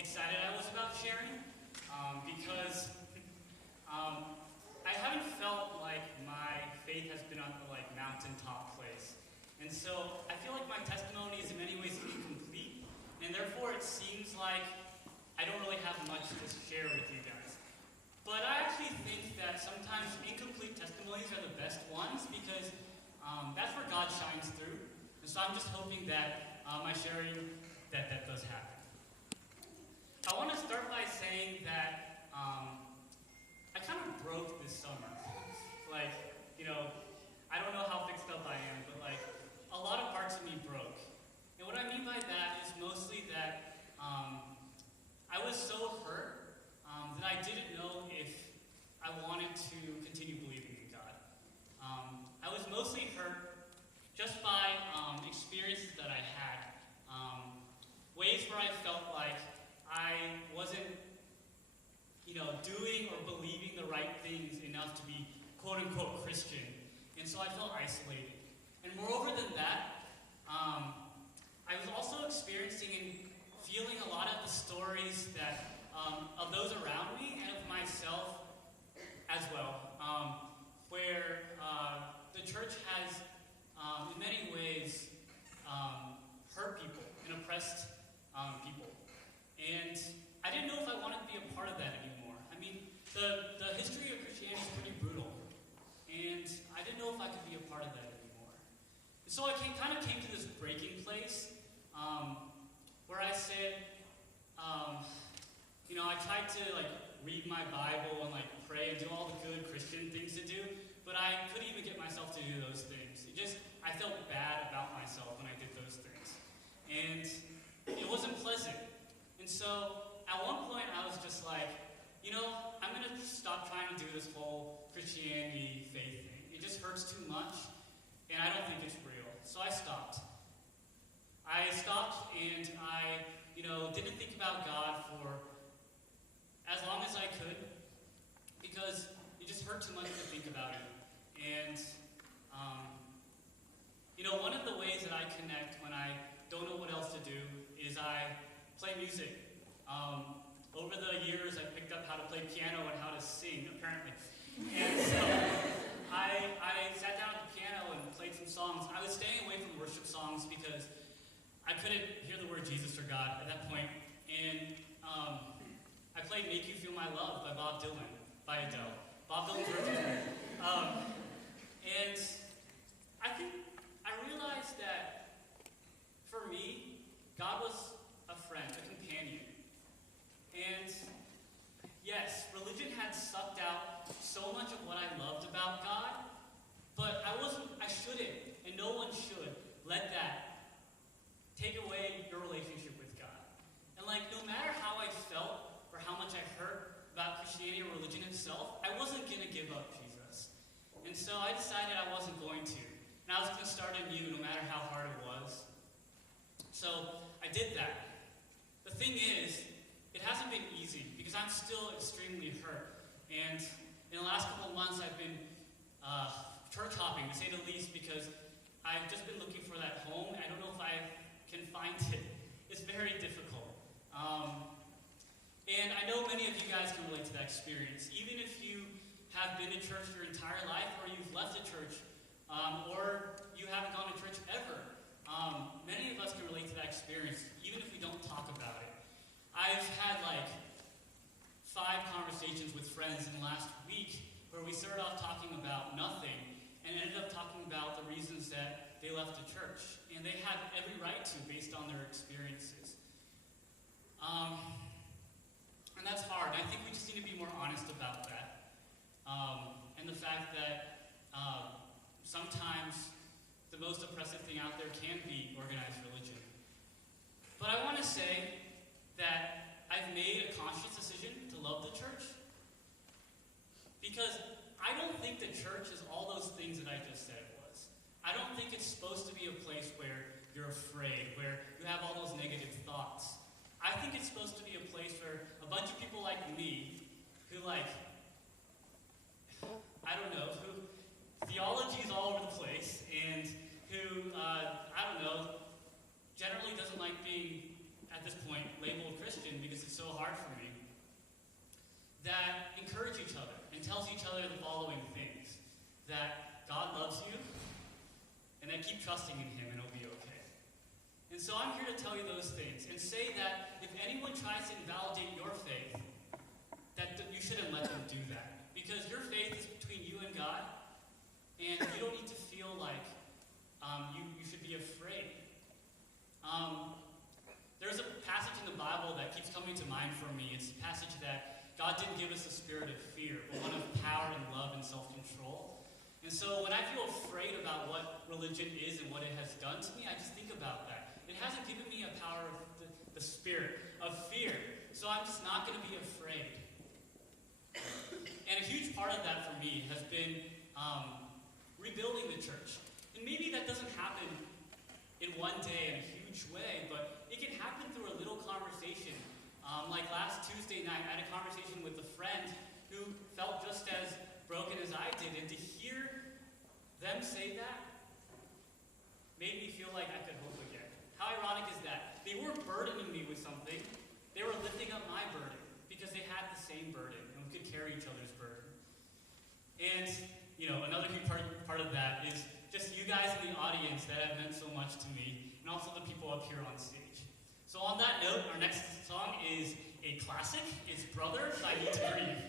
excited I was about sharing because I haven't felt like my faith has been on the mountaintop place. And so I feel like my testimony is in many ways incomplete, and therefore it seems like I don't really have much to share with you guys. But I actually think that sometimes incomplete testimonies are the best ones because that's where God shines through. And so I'm just hoping that my sharing that does happen. I want to start by saying that I kind of broke this summer. I don't know how fixed up I am, but a lot of parts of me broke. And what I mean by that is mostly that I was so hurt that I didn't know if I wanted to continue believing in God. I was mostly hurt just by experiences that I had, ways where I felt like I wasn't, doing or believing the right things enough to be quote-unquote Christian. And so I felt isolated. And moreover than that, I was also experiencing and feeling a lot of the stories that of those around me and of myself as well, where the church has, in many ways, hurt people and oppressed people. And I didn't know if I wanted to be a part of that anymore. I mean, the history of Christianity is pretty brutal, and I didn't know if I could be a part of that anymore. And so I kind of came to this breaking place where I said, I tried to read my Bible and pray and do all the good Christian things to do, but I couldn't even get myself to do those things. I felt bad about myself when I did those things. And it wasn't pleasant. And so at one point I was just I'm going to stop trying to do this whole Christianity faith thing. It just hurts too much, and I don't think it's real. So I stopped. And I, didn't think about God for as long as I could, because it just hurt too much to think about it. And, one of the ways that I connect when I don't know what else to do is I play music. Over the years, I picked up how to play piano and how to sing, apparently. And so I sat down at the piano and played some songs. I was staying away from worship songs because I couldn't hear the word Jesus or God at that point. And I played Make You Feel My Love by Bob Dylan, by Adele. Bob Dylan's birthday. And I realized that for me, God was a friend, a companion. And yes, religion had sucked out so much of what I loved about God, but I shouldn't, and no one should, let that take away your relationship with God. And no matter how I felt or how much I hurt about Christianity or religion itself, I wasn't going to give up Jesus. And so I decided I wasn't going to. And I was going to start anew no matter how hard it was. So I did that. The thing is, it hasn't been easy because I'm still extremely hurt. And in the last couple of months, I've been church hopping, to say the least, because I've just been looking for that home. I don't know if I can find it. It's very difficult. And I know many of you guys can relate to that experience. Even if you have been in church your entire life, or you've left the church, or you haven't gone to church ever, many of us can relate to that experience, even if we don't talk about it. I've had 5 conversations with friends in the last week where we started off talking about nothing and ended up talking about the reasons that they left the church. And they had every right to based on their experiences. And that's hard. I think we just need to be more honest about that. And the fact that sometimes the most oppressive thing out there can be organized religion. But I want to say that I've made a conscious decision to love the church, because I don't think the church is all those things that I just said it was. I don't think it's supposed to be a place where you're afraid, where you have all those negative thoughts. I think it's supposed to be a place where a bunch of people like me, who who theology is all over the place, and who, generally doesn't like being, at this point, labeled Christian because it's hard for me, that encourage each other and tells each other the following things: that God loves you, and that keep trusting in Him and it'll be okay. And so I'm here to tell you those things and say that if anyone tries to invalidate your faith, that you shouldn't let them do that. Because your faith is between you and God, and you don't need to feel like you should be afraid. There's a passage in the Bible that keeps coming to mind for me. It's a passage that God didn't give us a spirit of fear, but one of power and love and self-control. And so when I feel afraid about what religion is and what it has done to me, I just think about that. It hasn't given me a power of the spirit of fear, so I'm just not going to be afraid. And a huge part of that for me has been rebuilding the church. And maybe that doesn't happen in one day in a huge way, but it can happen through a little conversation. Like last Tuesday night, I had a conversation with a friend who felt just as broken as I did, and to hear them say that made me feel like I could hope again. How ironic is that? They weren't burdening me with something. They were lifting up my burden because they had the same burden, and we could carry each other's burden. And, another huge part of that is just you guys in the audience that have meant so much to me, and also the people up here on stage. So on that note, our next song is a classic. It's Brothers, I Need to Breathe.